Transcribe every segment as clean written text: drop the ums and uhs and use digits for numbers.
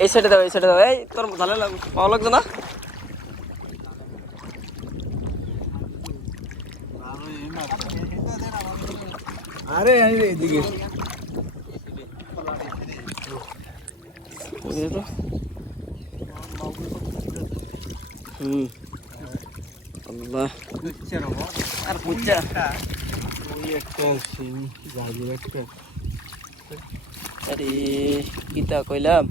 এই সাইডে দাও এই তোর ভালো পাওয়া লাগছে না আরে এইদিকে আল্লাহ আর পুচ্চা আরে কিতা কইলাম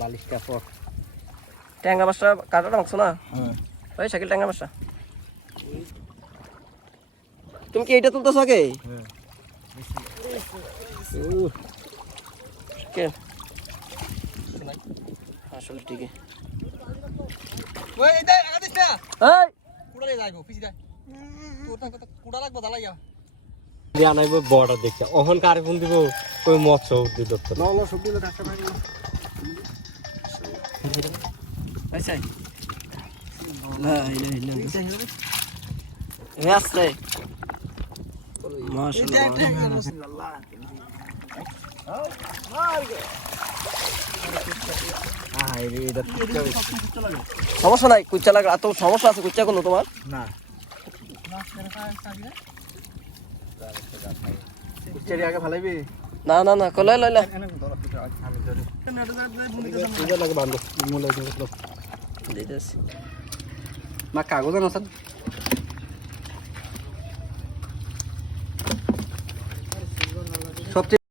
বালিশটা পর ট্যাংরা মাছটা কাটাটা মাখছো না ওই সাইকেল ট্যাংরা মাছটা তুমি কি এইটা তুলতেছো আগে কে আসলে ঠিক আছে ওই এই দেখ আগাদিস না এই কুড়ালে যাইবো পিছি দে তোর তো কুড়া লাগবো দালাইয়া দিয়া নাইবো বড় দেখছে ওহন কারে ফোন দিব কই মৎস্য উদ্যোগ দপ্তর না না সব দিলে ঢাকা নাই আচ্ছা লা ইলাহা ইল্লাল্লাহ এ আসছে মাশাআল্লাহ সমস্যা নাই কুচ্চা লাগা তো সমস্যা আছে কুচ্চা কোনো তোমার না কুচ্চারি আগে ভালাইবি না না না কলাই লইলা লাগে বান্ধব মুলে দিতেছি না কাগজ আছে সবচেয়ে